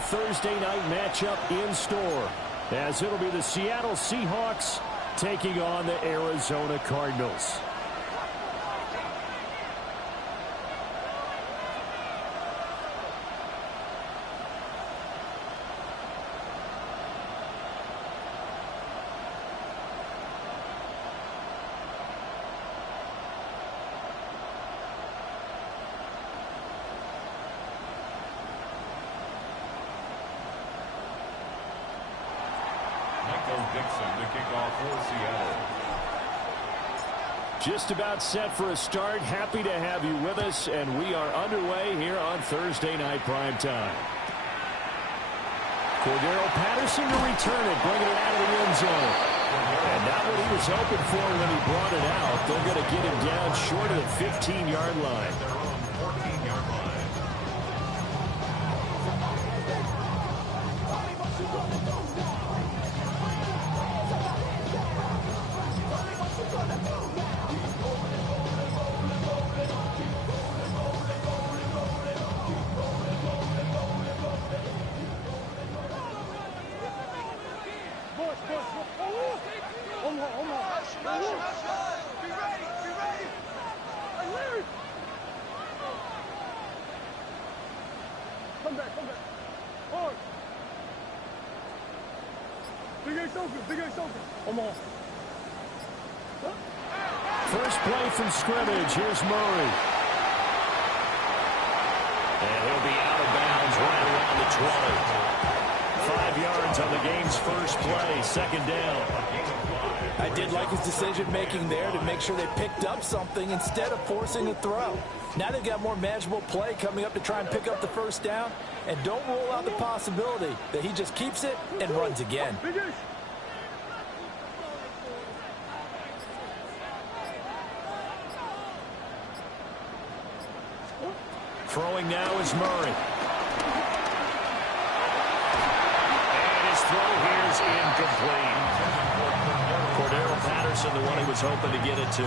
Thursday night matchup in store, as it'll be the Seattle Seahawks taking on the Arizona Cardinals. Dixon to kick off for Seattle. Just about set for a start. Happy to have you with us, and we are underway here on Thursday Night Primetime. Cordero Patterson to return it, bringing it out of the end zone. And not what he was hoping for when he brought it out. They're going to get him down short of the 15-yard line. Their own 14-yard line. Come back. Hard. Big A's open. Come on. First play from scrimmage. Here's Murray. And he'll be out of bounds right around the 20. 5 yards on the game's first play. Second down. I did like his decision-making there to make sure they picked up something instead of forcing a throw. Now they've got more manageable play coming up to try and pick up the first down. And don't rule out the possibility that he just keeps it and runs again. Throwing now is Murray. And his throw here is incomplete. Cordero Patterson, the one he was hoping to get it to.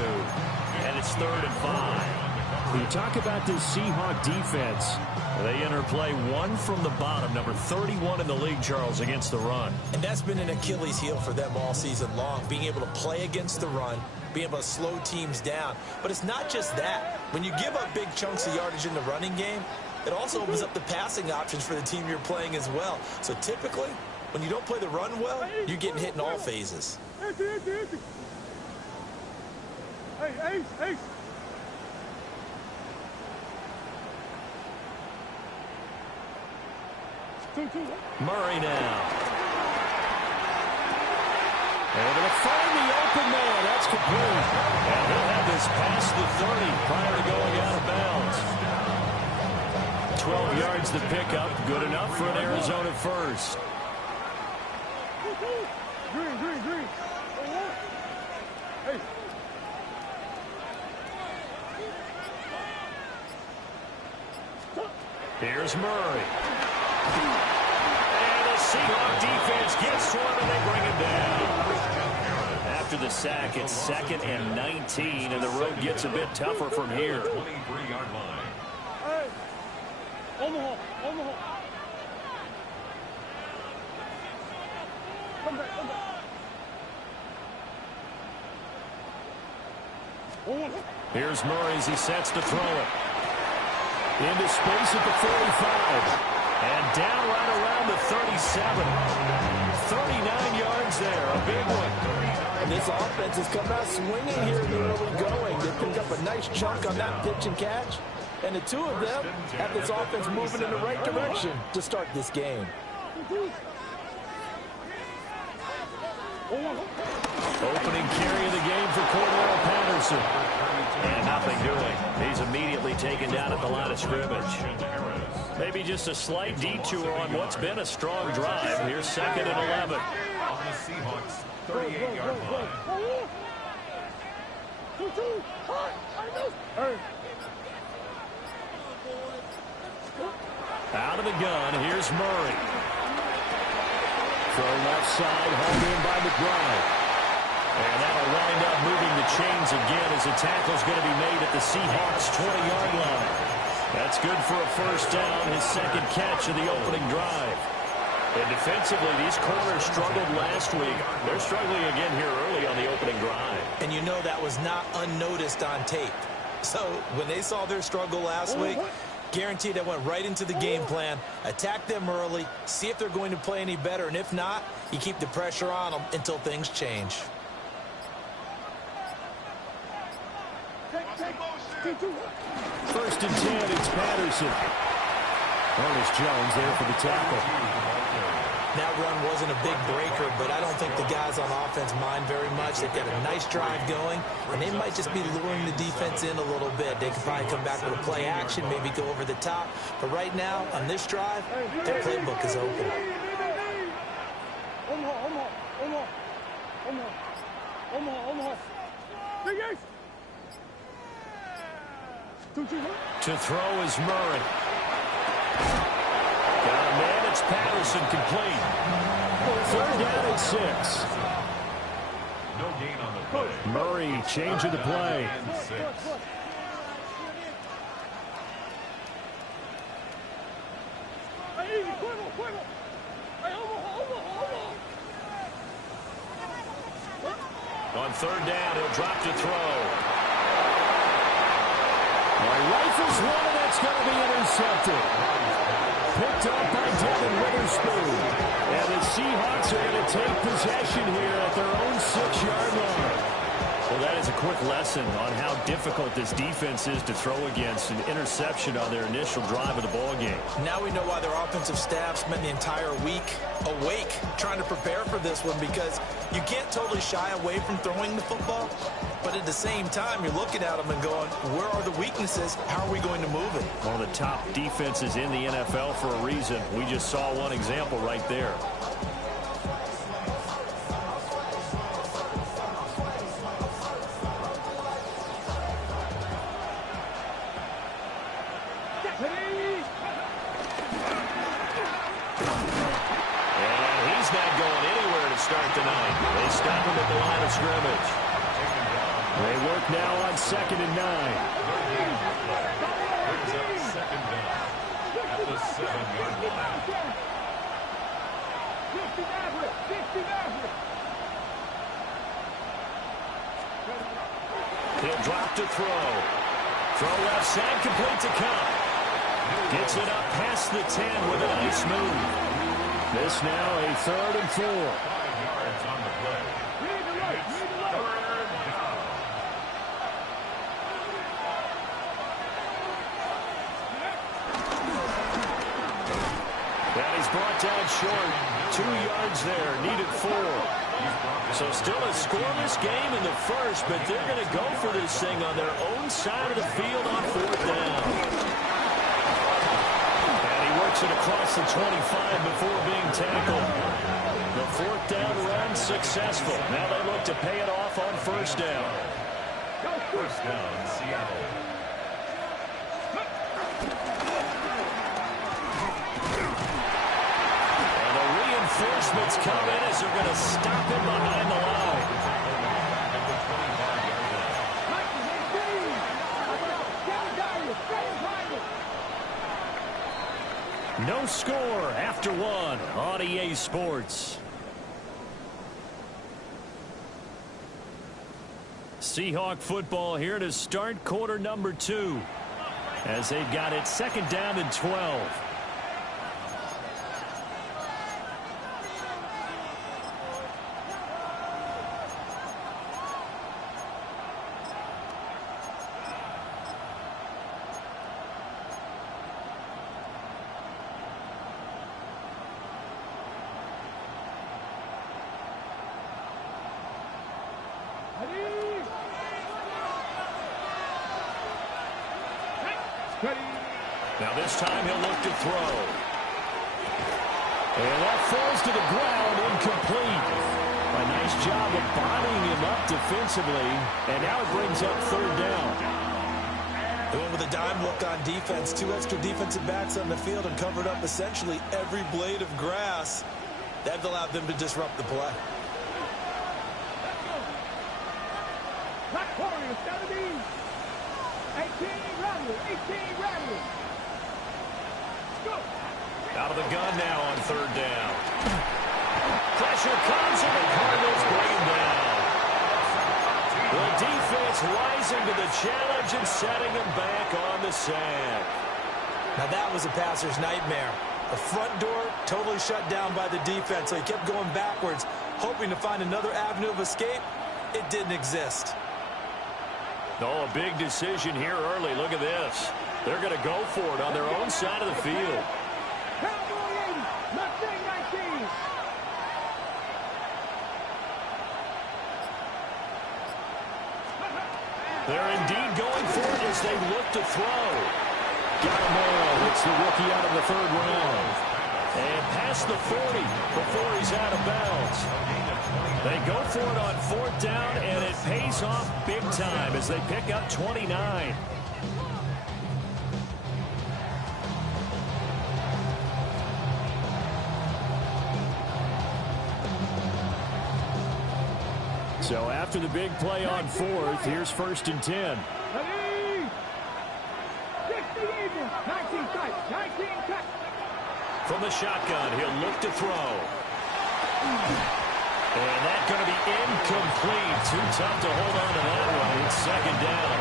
And it's 3rd and 5. You talk about this Seahawk defense. They enter play one from the bottom, number 31 in the league, Charles, against the run. And that's been an Achilles heel for them all season long, being able to play against the run, being able to slow teams down. But it's not just that. When you give up big chunks of yardage in the running game, it also opens up the passing options for the team you're playing as well. So typically, when you don't play the run well, you're getting hit in all phases. Hey, Ace. Murray now. Able to find the open man. That's complete. And he'll have this past the 30 prior to going out of bounds. 12 yards to pick up. Good enough for an Arizona first. Green. Hey. Here's Murray. And the Seahawk defense gets to him, and they bring him down. After the sack, it's 2nd and 19, and the road gets a bit tougher from here. 23-yard line. Hey. Omaha. Come back. Here's Murray as he sets to throw it. Into space at the 45. And down right around the 37. 39 yards there. A big one. And this offense has come out swinging here in the early going. They picked up a nice chunk on that pitch and catch. And the two of them have this offense moving in the right direction to start this game. Opening carry of the game for Cordero Patterson. And nothing doing. He's immediately taken down at the line of scrimmage. Maybe just a slight detour on what's been a strong drive. Here's 2nd and 11. On the Seahawks 38-yard line. Out of the gun, here's Murray. Throw left side, home in by McBride. And that'll wind up moving the chains again as the tackle's going to be made at the Seahawks' 20-yard line. That's good for a first down, his 2nd catch of the opening drive. And defensively, these corners struggled last week. They're struggling again here early on the opening drive. And you know that was not unnoticed on tape. So when they saw their struggle last week, guaranteed they went right into the game plan, attack them early, see if they're going to play any better. And if not, you keep the pressure on them until things change. First and 10, it's Patterson. Ernest Jones there for the tackle. That run wasn't a big breaker, but I don't think the guys on offense mind very much. They've got a nice drive going, and they might just be luring the defense in a little bit. They could probably come back with a play action, maybe go over the top. But right now, on this drive, their playbook is open. To throw is Murray. Got a man, it's Patterson, complete. Third down at 6. No gain on the play. Murray changing the play. And 6. On third down, he'll drop to throw. Rifles one, and that's going to be intercepted. Picked up by Devin Witherspoon. And the Seahawks are going to take possession here at their own 6-yard line. Well, that is a quick lesson on how difficult this defense is to throw against. An interception on their initial drive of the ballgame. Now we know why their offensive staff spent the entire week awake trying to prepare for this one, because you can't totally shy away from throwing the football. But at the same time, you're looking at them and going, where are the weaknesses? How are we going to move it? One of the top defenses in the NFL for a reason. We just saw one example right there. And he's not going anywhere to start the night. They stop him at the line of scrimmage. They work now on 2nd and 9. Brings up second down at the 7-yard line. He'll drop to throw. Throw left side, complete to Cup. Gets it up past the 10 with a nice move. This now a 3rd and 4. 5 yards on the play. It's third down. And he's brought down short. 2 yards there, needed 4. So still a scoreless game in the first, but they're going to go for this thing on their own side of the field on 4th down. And he works it across the 25 before being tackled. The 4th down run successful. Now they look to pay it off on 1st down. First down, Seattle. And the reinforcements come in as they're going to stop him behind the line. At the 25-yard line. No score after 1 on EA Sports. Seahawk football here to start quarter number 2 as they've got it 2nd down and 12. Now this time he'll look to throw. And that falls to the ground, incomplete. A nice job of bodying him up defensively. And now it brings up 3rd down. They went with a dime look on defense. 2 extra defensive backs on the field and covered up essentially every blade of grass. That allowed them to disrupt the play. Out of the gun now on 3rd down. Pressure comes, and the Cardinals bring him down. The defense rising to the challenge and setting him back on the sack. Now that was a passer's nightmare. The front door totally shut down by the defense, so he kept going backwards, hoping to find another avenue of escape. It didn't exist. Oh, a big decision here early. Look at this. They're going to go for it on their own side of the field. They're indeed going for it as they look to throw. Gallimore hits the rookie out of the third round. And past the 40 before he's out of bounds. They go for it on fourth down, and it pays off big time as they pick up 29. So after the big play on fourth, here's 1st and 10. From the shotgun, he'll look to throw. And that's going to be incomplete. Too tough to hold on to that one. It's 2nd down.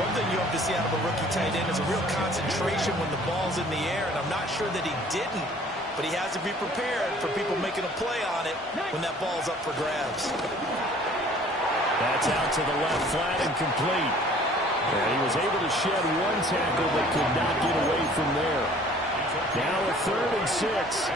One thing you have to see out of a rookie tight end is a real concentration when the ball's in the air, and I'm not sure that he didn't, but he has to be prepared for people making a play on it when that ball's up for grabs. That's out to the left, flat and complete. And he was able to shed one tackle but could not get away from there. Now a 3rd and 6.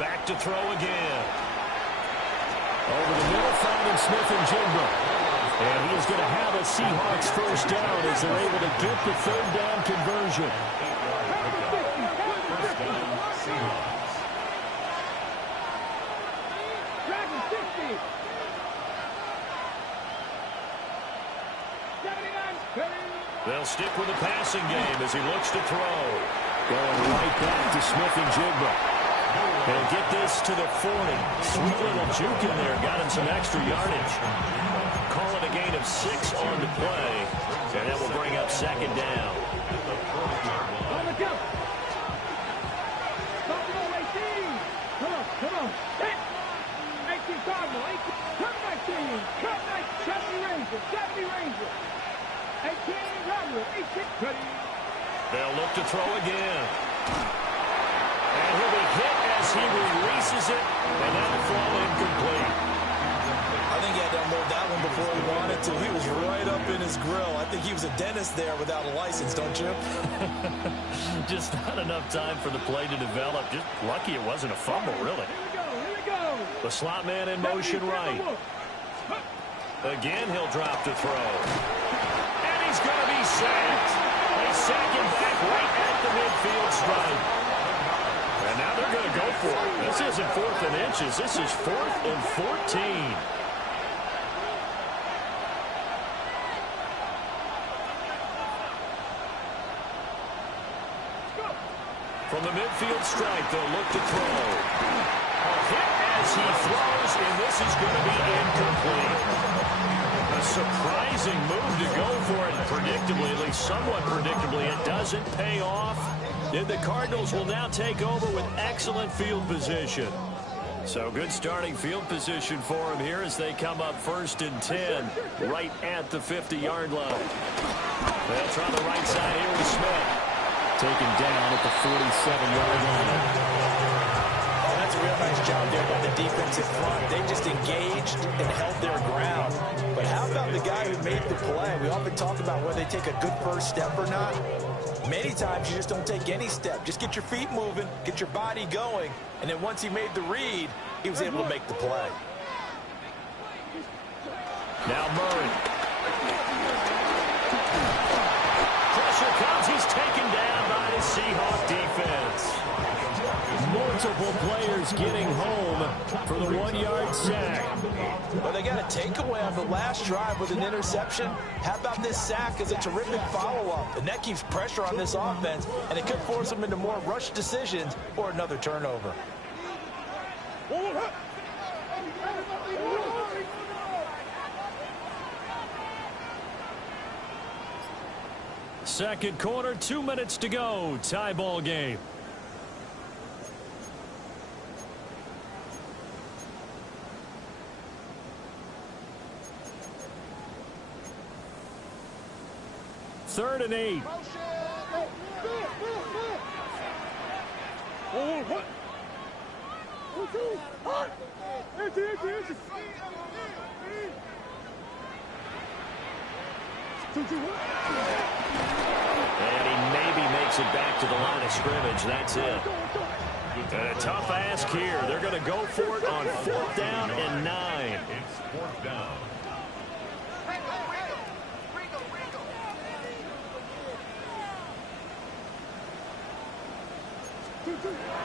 Back to throw again. Over the middle, finding Smith-Njigba. And he is going to have a Seahawks 1st down as they're able to get the 3rd down conversion. They'll stick with the passing game as he looks to throw. Going right back to Smith-Njigba. And get this to the 40. Sweet little juke in there. Got him some extra yardage. Call it a gain of 6 on the play. And that will bring up 2nd down. Come on. 18 Cardinal. Come 19. Come 19. 70 Ranger. 18 Cardinal. 18. They'll look to throw again. And he'll be hit as he releases it. And that'll fall incomplete. I think he had to unload that one before he wanted to. He was right up in his grill. I think he was a dentist there without a license, don't you? Just not enough time for the play to develop. Just lucky it wasn't a fumble, really. Here we go. The slot man in motion right. Again, he'll drop to throw. And he's going to be sacked. They sack him back right at the midfield stripe. And now they're going to go for it. This isn't 4th and inches. This is 4th and 14. From the midfield stripe, they'll look to throw. A hit as he throws, and this is going to be incomplete. A surprising move to go for it. Predictably, at least somewhat predictably, it doesn't pay off. And the Cardinals will now take over with excellent field position. So good starting field position for them here as they come up 1st and 10, right at the 50-yard line. They'll try the right side here with Smith. Taken down at the 47-yard line. Oh, that's a real nice job there by the defensive front. They just engaged and held their ground. But how about the guy who made the play? We often talk about whether they take a good first step or not. Many times you just don't take any step. Just get your feet moving, get your body going, and then once he made the read, he was able to make the play. Now Murray. Pressure comes. He's taken down by the Seahawk defense. Multiple players getting home for the 1-yard sack. Well, they got a takeaway on the last drive with an interception. How about this sack as a terrific follow-up? And that keeps pressure on this offense, and it could force them into more rush decisions or another turnover. Second quarter, 2 minutes to go. Tie ball game. Third and 8. And he maybe makes it back to the line of scrimmage. That's it. And a tough ask here. They're going to go for it on 4th down and 9. It's 4th down.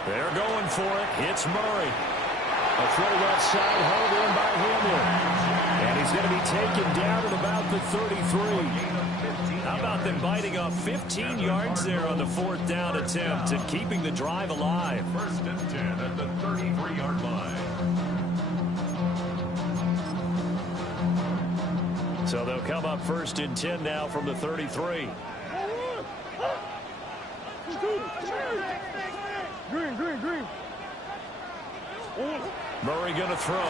They're going for it. It's Murray. A throw left side, held in by Hamlin. And he's going to be taken down at about the 33. How about them biting off 15 yards there on the 4th down attempt and keeping the drive alive? 1st and 10 at the 33-yard line. So they'll come up 1st and 10 now from the 33. Green. Murray going to throw.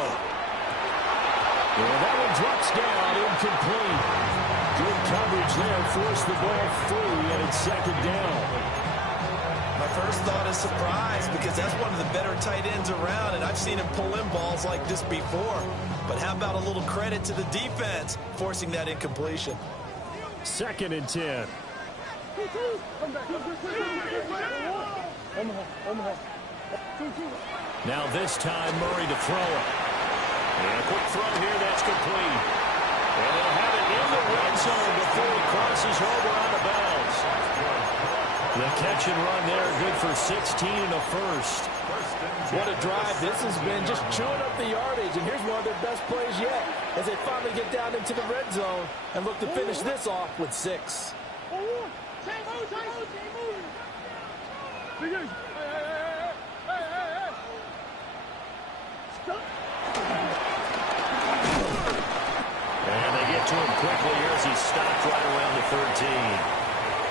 And that one drops down, incomplete. Good coverage there, forced the ball free, and it's 2nd down. My first thought is surprise, because that's one of the better tight ends around, and I've seen him pull in balls like this before. But how about a little credit to the defense forcing that incompletion? 2nd and 10. Now this time Murray to throw it. And a quick throw here, that's complete. And they'll have it in the red zone before it crosses over out of bounds. The catch and run there, good for 16 and a first. What a drive this has been, just chewing up the yardage. And here's one of their best plays yet as they finally get down into the red zone and look to finish this off with 6. And they get to him quickly here as he's stopped right around the 13.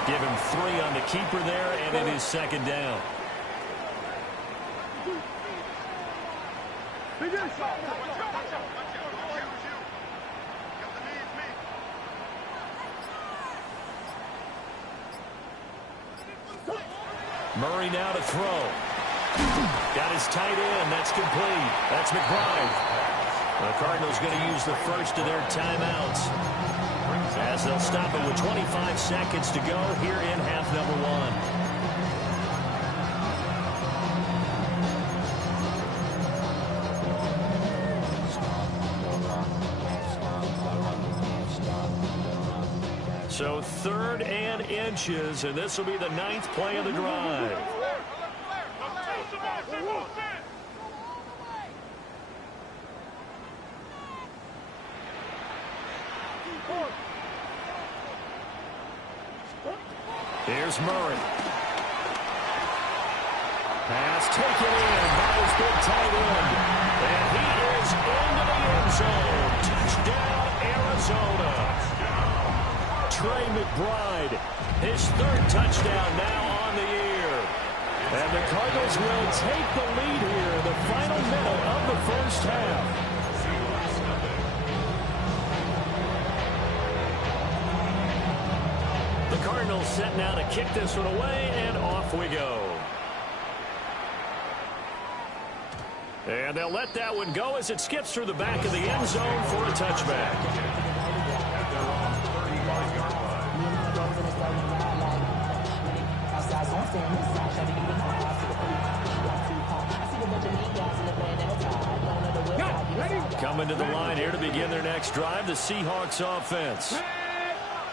Give him 3 on the keeper there, and it is 2nd down. Murray now to throw. Got his tight end. That's complete. That's McBride. The Cardinals going to use the first of their timeouts as they'll stop it with 25 seconds to go here in half number 1. So 3rd and inches, and this will be the 9th play of the drive. Here's Murray. Pass taken in by his big tight end. And he is into the end zone. Touchdown, Arizona. Trey McBride, his 3rd touchdown now on the year. And the Cardinals will take the lead here in the final minute of the first half. The Cardinals set now to kick this one away, and off we go. And they'll let that one go as it skips through the back of the end zone for a touchback. Coming to the line here to begin their next drive, the Seahawks offense.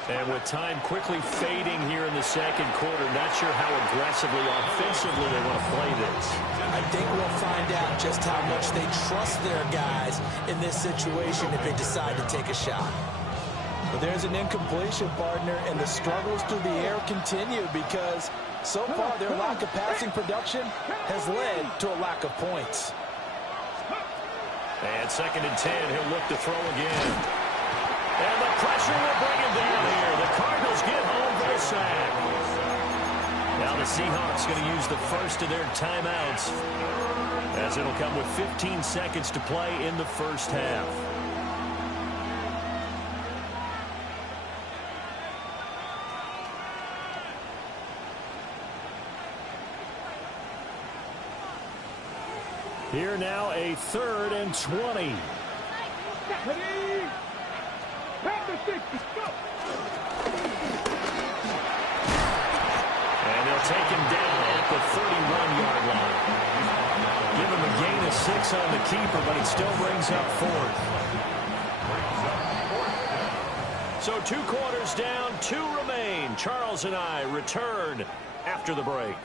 And with time quickly fading here in the second quarter, not sure how aggressively, offensively they want to play this. I think we'll find out just how much they trust their guys in this situation if they decide to take a shot. But there's an incompletion, partner, and the struggles through the air continue because so far their lack of passing production has led to a lack of points. And 2nd and 10, he'll look to throw again. And the pressure will bring him down here. The Cardinals get home for the sack. Now the Seahawks going to use the first of their timeouts, as it'll come with 15 seconds to play in the first half. Here now a 3rd and 20. And they'll take him down at the 31-yard line. Give him a gain of 6 on the keeper, but it still brings up 4th. So 2 quarters down, 2 remain. Charles and I return after the break.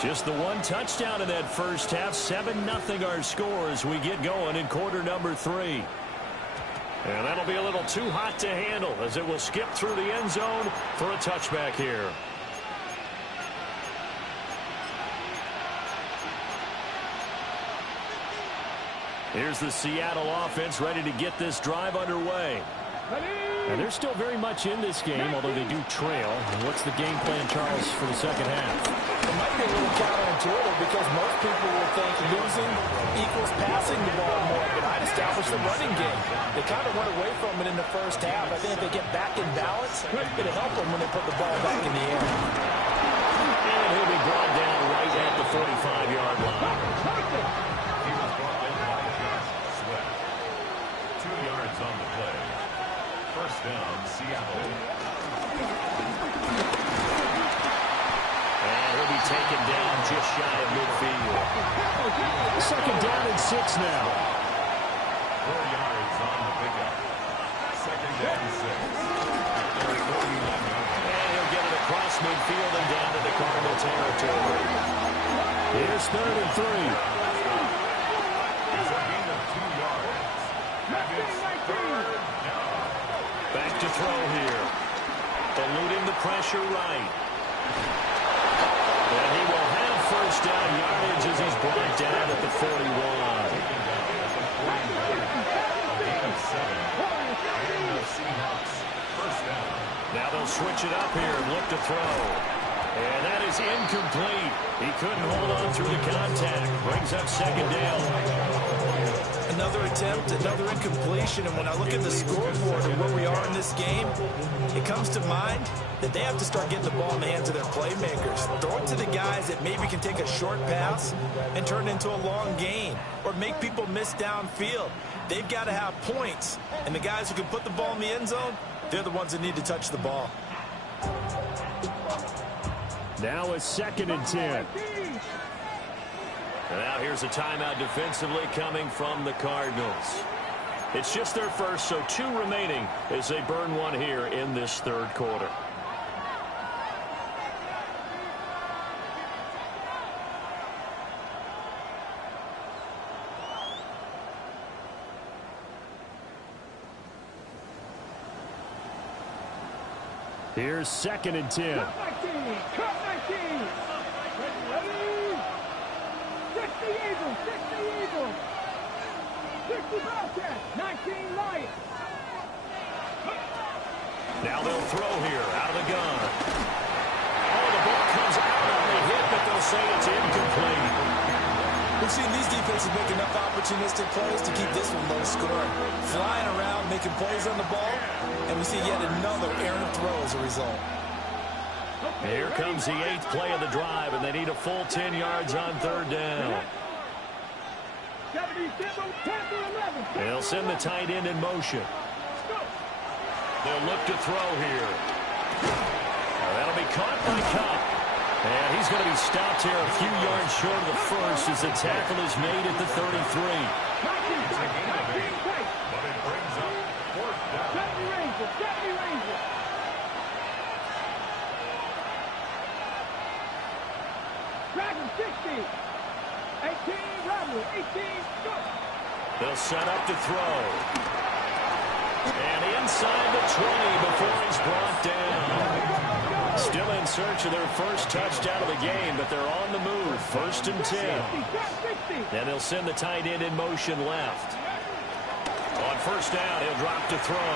Just the 1 touchdown in that first half. 7-0 our score as we get going in quarter number 3. And that'll be a little too hot to handle as it will skip through the end zone for a touchback here. Here's the Seattle offense ready to get this drive underway. And they're still very much in this game, although they do trail. And what's the game plan, Charles, for the second half? It might be a little counterintuitive because most people will think losing equals passing the ball more, but I'd establish the running game. They kind of went away from it in the first half. I think if they get back in balance, it'll help them when they put the ball back in the air. And he'll be brought down right at the 45-yard line. He was brought in by Josh Sweat. 2 yards on the play. First down, Seattle. And he'll be taken down just shy of midfield. Second down and 6 now. 4 yards on the pickup. Second down, 6. And he'll get it across midfield and down to the Cardinal territory. Here's 3rd and 3. It's a gain of 2 yards. And it's 3rd down. Back to throw here. Eluding the pressure right. And he will have first down yardage as he's brought down at the 41. Now they'll switch it up here and look to throw. And that is incomplete. He couldn't hold on through the contact. Brings up second down. Another attempt, another incompletion, and when I look at the scoreboard and where we are in this game, it comes to mind that they have to start getting the ball in the hands of their playmakers. Throw it to the guys that maybe can take a short pass and turn it into a long gain or make people miss downfield. They've got to have points, and the guys who can put the ball in the end zone, they're the ones that need to touch the ball. Now a 2nd and 10. And now here's a timeout defensively coming from the Cardinals. It's just their first, so 2 remaining as they burn 1 here in this 3rd quarter. Here's 2nd and 10. Cut 19! Cut 19! Ready? 60 Eagles! 60 Eagles! 60 Bobcats! 19 Lions! Now they'll throw here out of the gun. Oh, the ball comes out on the hit, but they'll say it's incomplete. We've seen these defenses make enough opportunistic plays to keep this one low scoring. Flying around, making plays on the ball, and we see yet another errant throw as a result. Here comes the 8th play of the drive, and they need a full 10 yards on 3rd down. They'll send the tight end in motion. They'll look to throw here. That'll be caught by Cup. And he's going to be stopped here a few yards short of the first as the tackle is made at the 33. But it brings up 4th down. Dragon 60. 18, Robert. 18, go. They'll set up to throw. And inside the 20 before he's brought down. Still inside search of their first touchdown of the game, but they're on the move. 1st and 10. Then they'll send the tight end in motion left. On 1st down, he'll drop to throw.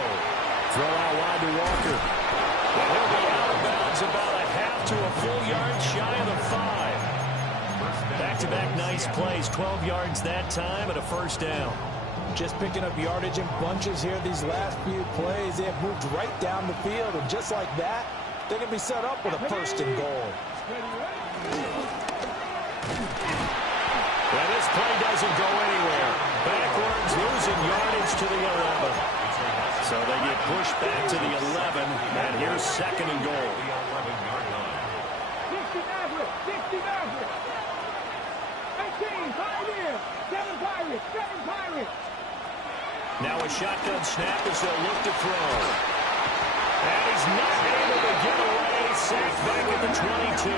Throw out wide to Walker. And he'll be out of bounds about a half to a full yard shy of the 5. Back-to-back nice plays. 12 yards that time and a 1st down. Just picking up yardage in bunches here these last few plays. They have moved right down the field, and just like that, they're going to be set up with a 1st and goal. Well, this play doesn't go anywhere. Backwards, losing yardage to the 11. So they get pushed back to the 11, and here's 2nd and goal. 60 Maverick, 60 Maverick. 18, Pioneer, 7 Pirates, 7 Pirates. Now a shotgun snap as they'll look to throw. And he's not able to get away. Sacked back at the 22.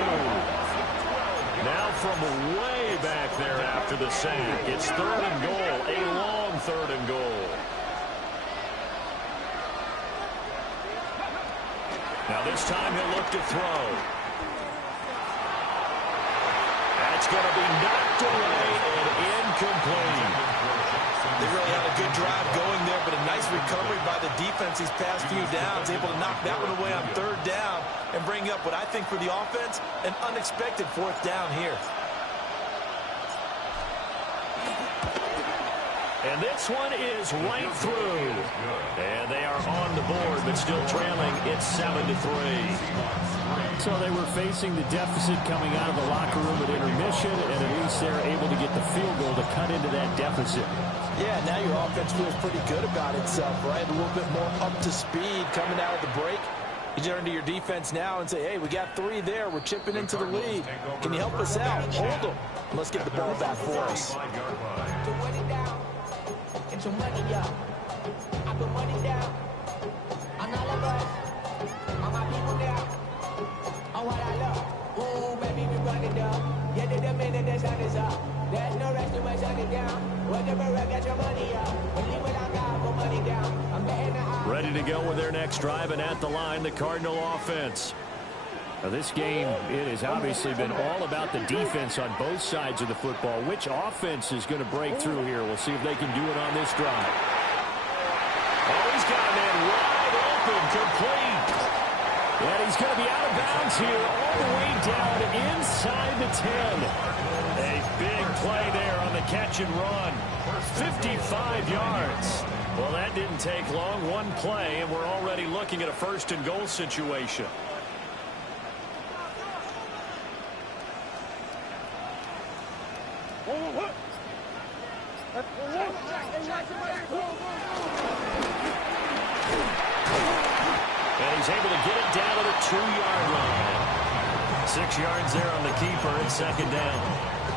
Now from way back there after the sack, it's 3rd and goal, a long 3rd and goal. Now this time he'll look to throw. That's going to be knocked away and incomplete. They really had a good drive going there, but a nice recovery by the defense these past few downs, able to knock that one away on 3rd down and bring up what I think for the offense, an unexpected 4th down here. And this one is right through. And they are on the board, but still trailing. It's 7-3. So they were facing the deficit coming out of the locker room at intermission, and at least they're able to get the field goal to cut into that deficit. Yeah, now your offense feels pretty good about itself, right? A little bit more up to speed coming out of the break. You turn to your defense now and say, hey, we got 3 there. We're chipping into the lead. Can you help us out? Hold them. Let's get the ball back for us. Get your money up. I put money down on all of us, on my people now, on what I love. Ooh, baby, we run it down. Yeah, the minute the sun is up. There's no rest to my shut it down. Whatever, get your money up. Believe what I got, put money down. I'm betting the Ready to go with their next drive, and at the line, the Cardinal offense. Now this game, it has obviously been all about the defense on both sides of the football. Which offense is going to break through here? We'll see if they can do it on this drive. Oh, he's got a man wide open, complete. And he's going to be out of bounds here all the way down inside the 10. A big play there on the catch and run. 55 yards. Well, that didn't take long. One play, and we're already looking at a 1st and goal situation. And he's able to get it down to the 2-yard line. 6 yards there on the keeper. It's 2nd down.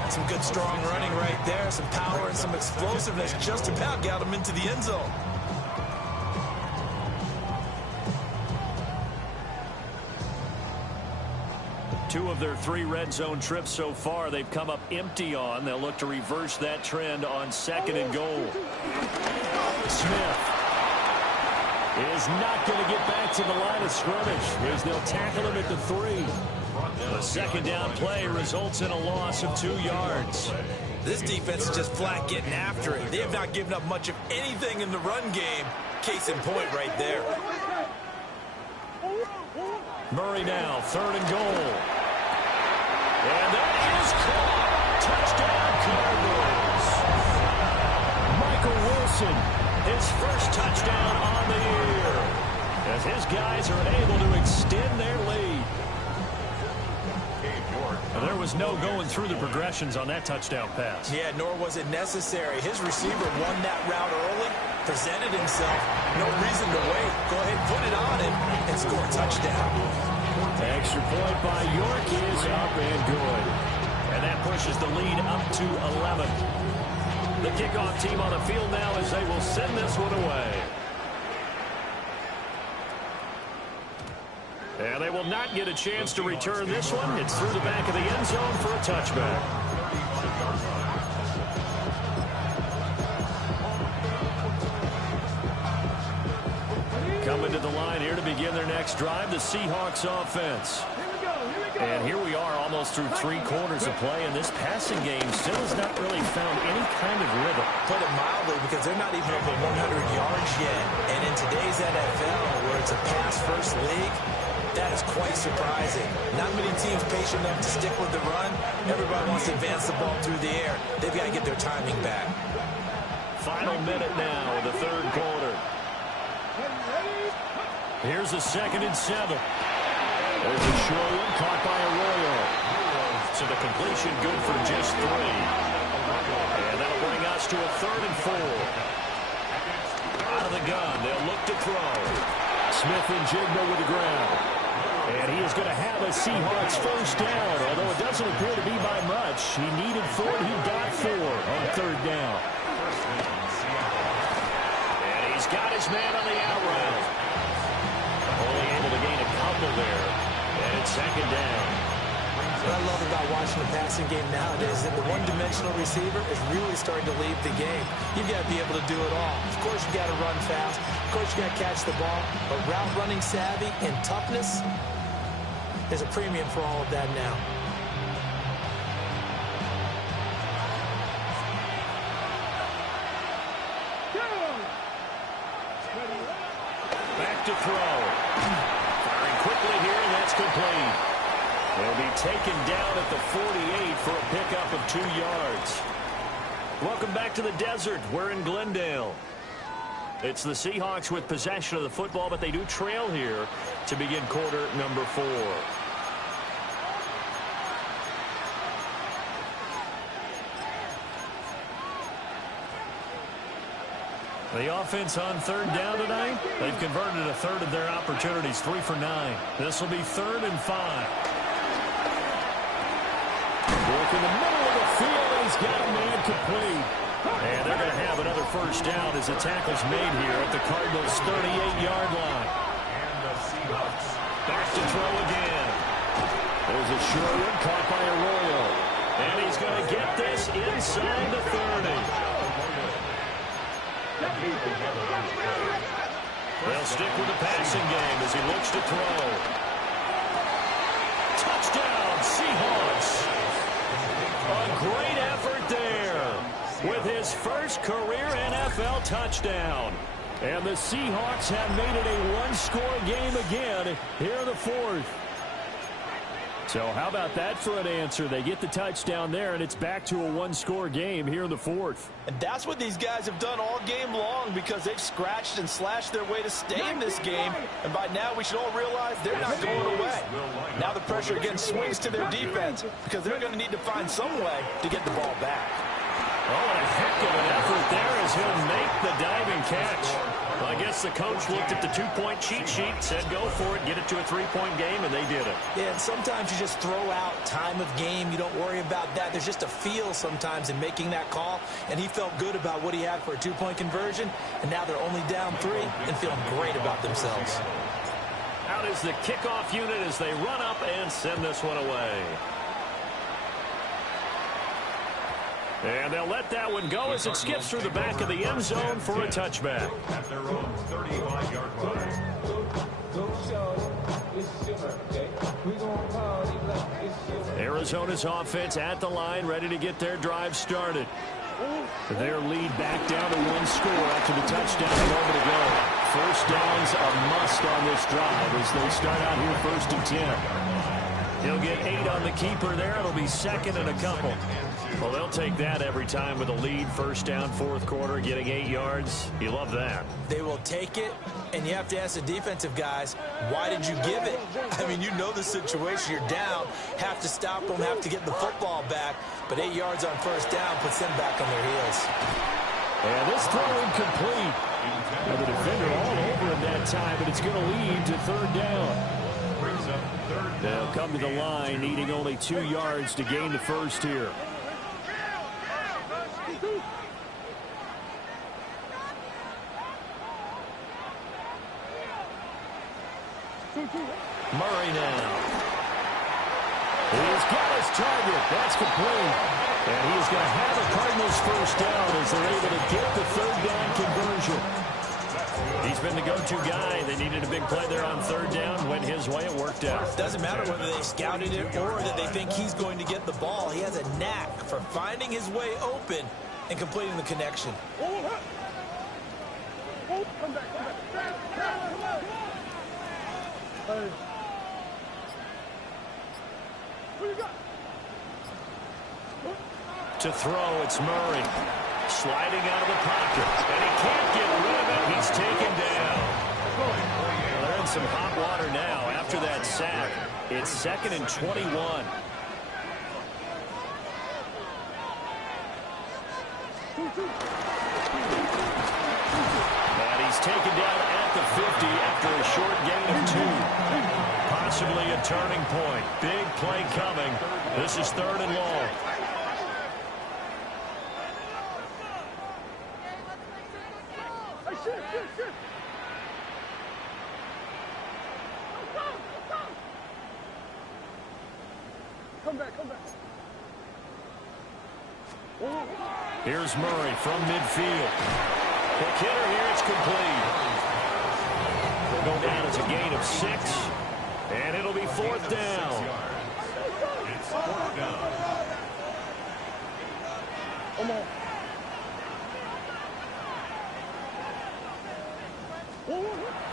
Some good strong running right there. Some power and some explosiveness just about got him into the end zone. Two of their 3 red zone trips so far, they've come up empty on. They'll look to reverse that trend on 2nd and goal. Smith is not going to get back to the line of scrimmage as they'll tackle him at the 3. The 2nd down play results in a loss of 2 yards. This defense is just flat getting after it. They have not given up much of anything in the run game. Case in point right there. Murray now, 3rd and goal. And that is caught. Touchdown, Cardinals. Michael Wilson, his first touchdown on the year, as his guys are able to extend their lead. And there was no going through the progressions on that touchdown pass. Yeah, nor was it necessary. His receiver won that route early, presented himself. No reason to wait. Go ahead, put it on him, and score a touchdown. Extra point by York is up and good. And that pushes the lead up to 11. The kickoff team on the field now as they will send this one away. And they will not get a chance to return this one. It's through the back of the end zone for a touchback. Coming to the line here to begin their next drive, the Seahawks offense. Here we go. And here we are almost through 3 quarters of play, and this passing game still has not really found any kind of rhythm. Put it mildly, because they're not even over 100 yards yet. And in today's NFL, where it's a pass-first league, that is quite surprising. Not many teams patient enough to stick with the run. Everybody wants to advance the ball through the air. They've got to get their timing back. Final minute now in the 3rd quarter. Here's a 2nd and 7. There's a short one caught by Arroyo. So the completion good for just 3. And that'll bring us to a 3rd and 4. Out of the gun, they'll look to throw. Smith and Jigba with the ground. And he is going to have a Seahawks first down, although it doesn't appear to be by much. He needed 4, he got 4 on 3rd down. And he's got his man on the out route. Only able to gain a couple there. And it's 2nd down. What I love about watching the passing game nowadays is that the one-dimensional receiver is really starting to leave the game. You've got to be able to do it all. Of course, you got to run fast. Of course, you got to catch the ball. But route running savvy and toughness, there's a premium for all of that now. Back to throw. Firing quickly here, and that's complete. They'll be taken down at the 48 for a pickup of 2 yards. Welcome back to the desert. We're in Glendale. It's the Seahawks with possession of the football, but they do trail here to begin quarter number 4. The offense on 3rd down tonight, they've converted a 1/3 of their opportunities, 3 for 9. This will be 3rd and 5. Work in the middle of the field, and he's got a man complete. And they're going to have another first down as the tackle's made here at the Cardinals' 38-yard line. Back to throw again. There's a short one caught by Arroyo. And he's going to get this inside the 30. They'll stick with the passing game as he looks to throw. Touchdown, Seahawks. A great effort there with his first career NFL touchdown. And the Seahawks have made it a one-score game again here in the 4th. So how about that for an answer? They get the touchdown there, and it's back to a one-score game here in the 4th. And that's what these guys have done all game long, because they've scratched and slashed their way to stay in this game. And by now, we should all realize they're not going away. Now the pressure again swings to their defense, because they're going to need to find some way to get the ball back. Oh, and a heck of an effort there as he'll make the diving catch. Well, I guess the coach looked at the 2-point cheat sheet, said go for it, get it to a 3-point game, and they did it. Yeah, and sometimes you just throw out time of game. You don't worry about that. There's just a feel sometimes in making that call, and he felt good about what he had for a 2-point conversion, and now they're only down 3 and feeling great about themselves. Out is the kickoff unit as they run up and send this one away. And they'll let that one go as it skips through the back of the end zone for a touchback. At their own 35-yard line. Arizona's offense at the line, ready to get their drive started. Their lead back down to 1 score after the touchdown a moment ago. First down's a must on this drive as they start out here 1st and 10. He'll get 8 on the keeper there. It'll be 2nd and a couple. Well, they'll take that every time with a lead. First down, 4th quarter, getting 8 yards. You love that. They will take it, and you have to ask the defensive guys, why did you give it? I mean, you know the situation. You're down, have to stop them, have to get the football back. But 8 yards on first down puts them back on their heels. And this throw incomplete. Now the defender all over him that time, but it's going to lead to 3rd down. They'll come to the line, needing only 2 yards to gain the first here. Murray now. He's got his target. That's complete. And he's going to have a Cardinals first down as they're able to get the 3rd down conversion. He's been the go-to guy. They needed a big play there on third down. Went his way. It worked out. Doesn't matter whether they scouted it or that they think he's going to get the ball. He has a knack for finding his way open and completing the connection. Come back. Hey. What you got? To throw, it's Murray. Sliding out of the pocket. And he can't get rid of it. He's taken down. Well, they're in some hot water now after that sack. It's 2nd and 21. And he's taken down at the 50 after a short gain of 2. Possibly a turning point. Big play coming. This is 3rd and long. Come back. Here's Murray from midfield. Quick hitter here. It's complete. They'll go down as a gain of 6. And it'll be 4th down. It's 4th down. Come on.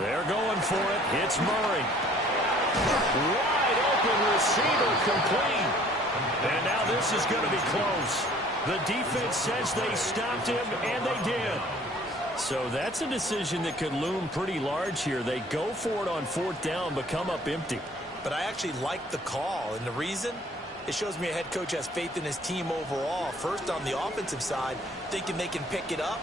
They're going for it. It's Murray. Wide open receiver complete. And now this is going to be close. The defense says they stopped him, and they did. So that's a decision that could loom pretty large here. They go for it on 4th down, but come up empty. But I actually like the call, and the reason? It shows me a head coach has faith in his team overall. First on the offensive side, thinking they can pick it up,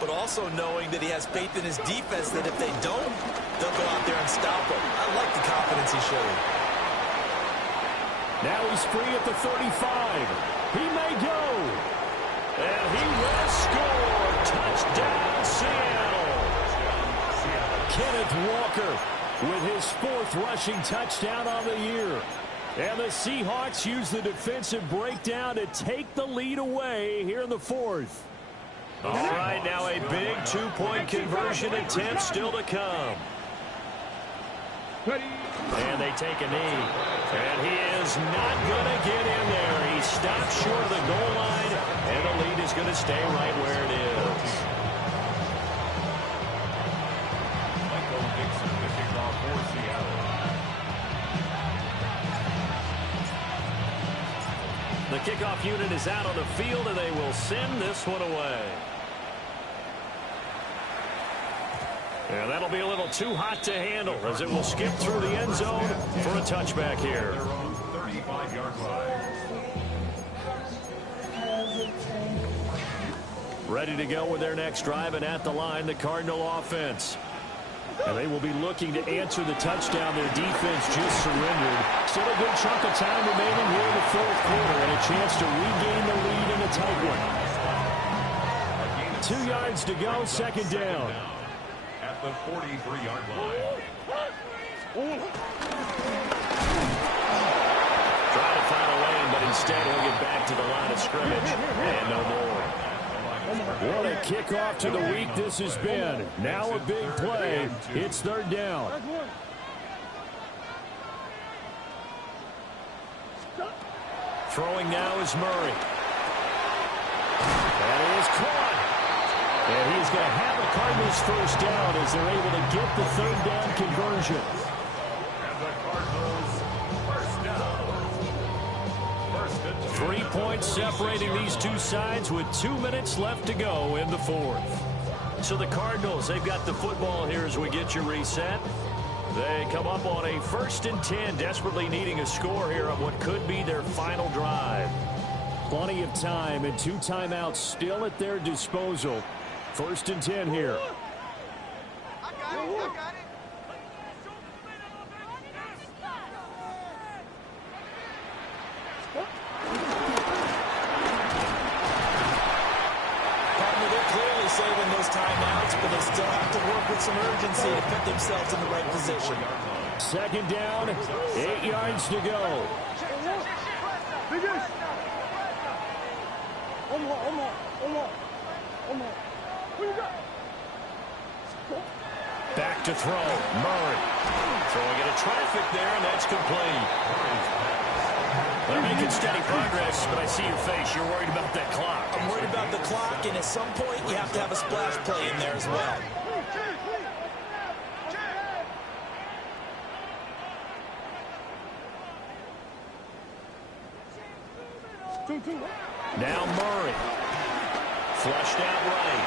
but also knowing that he has faith in his defense that if they don't, they'll go out there and stop him. I like the confidence he showed. Now he's free at the 35. He may go. And he will score. Touchdown, Seattle. Kenneth Walker with his 4th rushing touchdown on the year. And the Seahawks use the defensive breakdown to take the lead away here in the 4th. All right, now a big 2-point conversion attempt still to come. And they take a knee. And he is not going to get in there. He stopped short of the goal line, and the lead is going to stay right where it is. Michael Dixon, the kickoff for Seattle. The kickoff unit is out on the field, and they will send this one away. And that'll be a little too hot to handle as it will skip through the end zone for a touchback here. Their own 35-yard line. Ready to go with their next drive, and at the line, the Cardinal offense. And they will be looking to answer the touchdown their defense just surrendered. Still a good chunk of time remaining here in the 4th quarter, and a chance to regain the lead in a tight one. 2 yards to go, 2nd down. At the 43-yard line. Trying to find a lane, but instead he'll get back to the line of scrimmage. And no more. What a kickoff to the week this has been. Now a big play. It's 3rd down. Throwing now is Murray. That is caught. And he's going to have the Cardinals 1st down as they're able to get the 3rd down conversion. And the Cardinals 1st down. 3 points separating these two sides with 2 minutes left to go in the 4th. So the Cardinals, they've got the football here as we get you reset. They come up on a 1st and 10, desperately needing a score here on what could be their final drive. Plenty of time and 2 timeouts still at their disposal. 1st and 10 here. I got it. They're clearly saving those timeouts, but they still have to work with some urgency to put themselves in the right position. 2nd down, 8 yards to go. Omar. Who you got? Back to throw. Murray. Throwing into traffic there, and that's complete. They're making steady progress, but I see your face. You're worried about that clock. I'm worried about the clock, and at some point, you have to have a splash play in there as well. Now Murray. Flushed out right.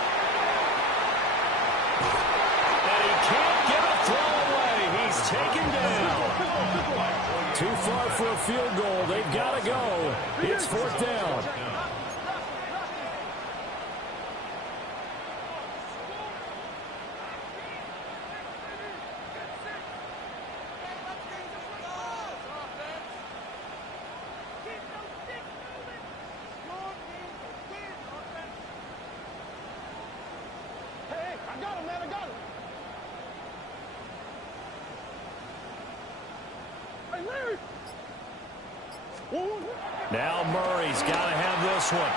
And he can't get a throw away. He's taken down. Too far for a field goal. They've got to go. It's 4th down. I got him, man. I got him. Hey, Larry. Now Murray's got to have this one.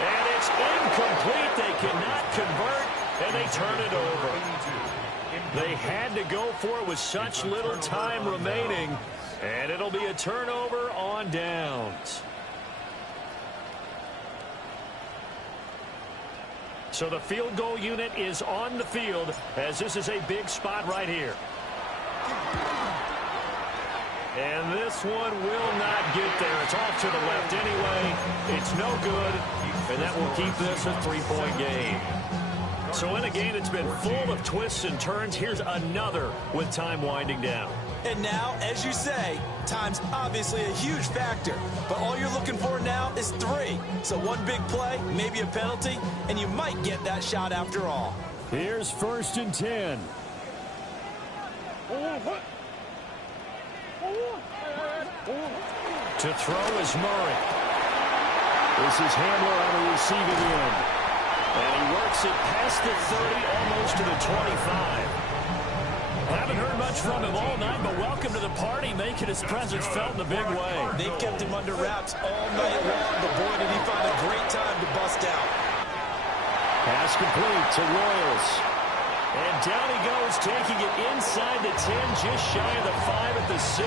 And it's incomplete. They cannot convert, and they turn it over. They had to go for it with such little time remaining, and it'll be a turnover on downs. So the field goal unit is on the field, as this is a big spot right here. And this one will not get there. It's off to the left anyway. It's no good, and that will keep this a 3-point game. So in a game that's been full of twists and turns, here's another with time winding down. And now, as you say, time's obviously a huge factor. But all you're looking for now is 3. So one big play, maybe a penalty, and you might get that shot after all. Here's 1st and 10. To throw is Murray. This is Handler on the receiving end. And he works it past the 30, almost to the 25. Haven't heard much from him all night, but welcome to the party, making his presence felt in a big way. They've kept him under wraps all night long, but boy, did he find a great time to bust out. Pass complete to Royals. And down he goes, taking it inside the 10, just shy of the 5 at the 6.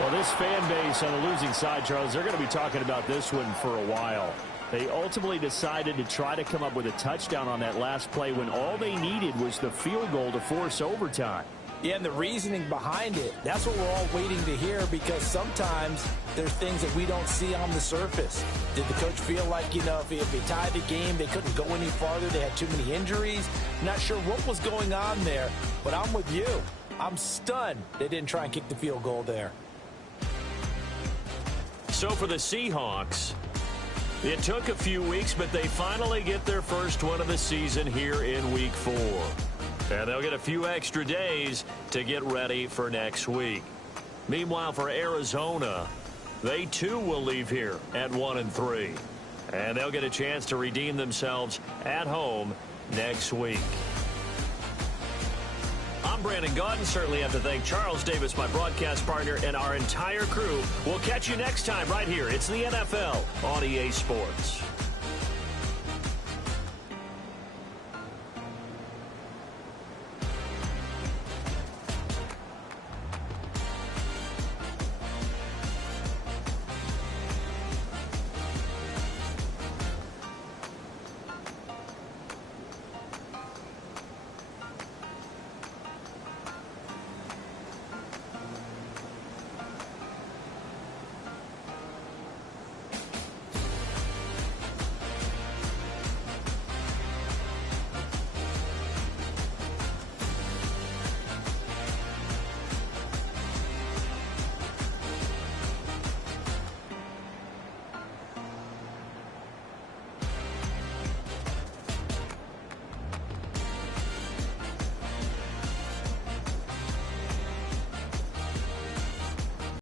Well, this fan base on the losing side, Charles, they're going to be talking about this one for a while. They ultimately decided to try to come up with a touchdown on that last play when all they needed was the field goal to force overtime. Yeah, and the reasoning behind it, that's what we're all waiting to hear, because sometimes there's things that we don't see on the surface. Did the coach feel like, you know, if they tied the game, they couldn't go any farther, they had too many injuries? Not sure what was going on there, but I'm with you. I'm stunned they didn't try and kick the field goal there. So for the Seahawks, it took a few weeks, but they finally get their first one of the season here in Week 4. And they'll get a few extra days to get ready for next week. Meanwhile, for Arizona, they too will leave here at 1-3. And they'll get a chance to redeem themselves at home next week. I'm Brandon Gaudin. Certainly have to thank Charles Davis, my broadcast partner, and our entire crew. We'll catch you next time right here. It's the NFL on EA Sports.